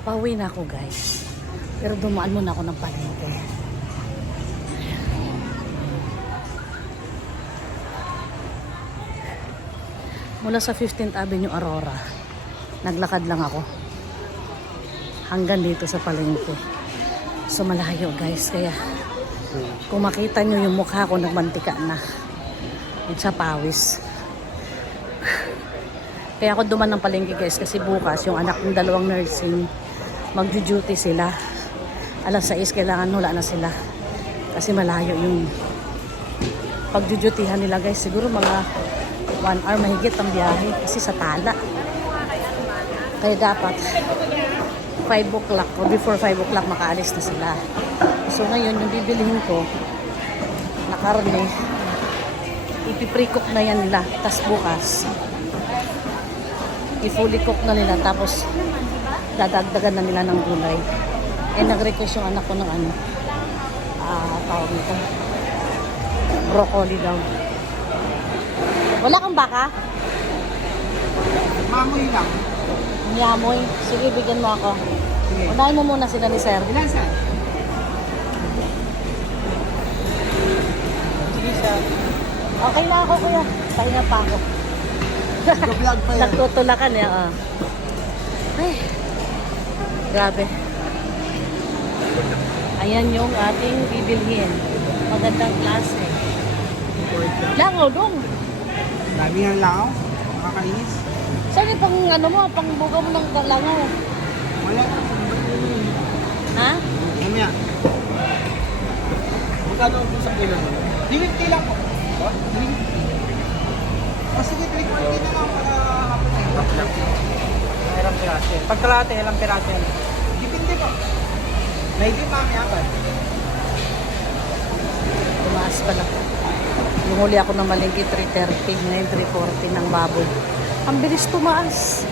Pauwi na ako guys. Pero dumaan muna ako ng palengke. Mula sa 15th Avenue Aurora, naglakad lang ako hanggang dito sa palengke. So malayo guys, kaya kung makita nyo yung mukha ko nagmantika na. It's sa pawis. Kaya ako duman ng palengke guys kasi bukas yung anak ng dalawang nursing magju-duty sila. Alas 6 kailangan wala na sila. Kasi malayo yung pagju-dutyhan nila guys. Siguro mga 1 hour mahigit ang biyahe kasi sa Tala. Kaya dapat 5 o'clock o before 5 o'clock makaalis na sila. So ngayon yung bibilihin ko na karne, ipiprecook na yan nila. Tapos bukas i-fully cook na nila. Tapos dadagdagan na nila ng gulay. Eh nag-request yung anak ko ng ano, tawag nito, broccoli daw. Wala kang baka? Mamoy lang. Yamoy. Sige, bigyan mo ako. Sige. Unahin mo muna sila ni sir. Ilan sir? Sige sir. Okay na ako kuya. Pahinga pa ako. Nag-vlog pa yan. Nagtutulakan eh. Ay. Grabe. Ayan yung ating bibilhin. Magandang klase. Langaw dong. Dami ng langaw. Nakakainis. Saan yung pang ano mo? Pang buga mo ng langaw? Wala. Ha? Mamaya. Magkano po sa kilo? 350 lang po. 350. Sige, 340 na lang para hapon na yun. Ilang piraso. Pag kalate, ilang piraso yan. Dipindi po. Maybe mamaya ba? Tumaas pala. Yung huli ako ng malingki 330, ngayon 340 ng baboy. Ang bilis tumaas.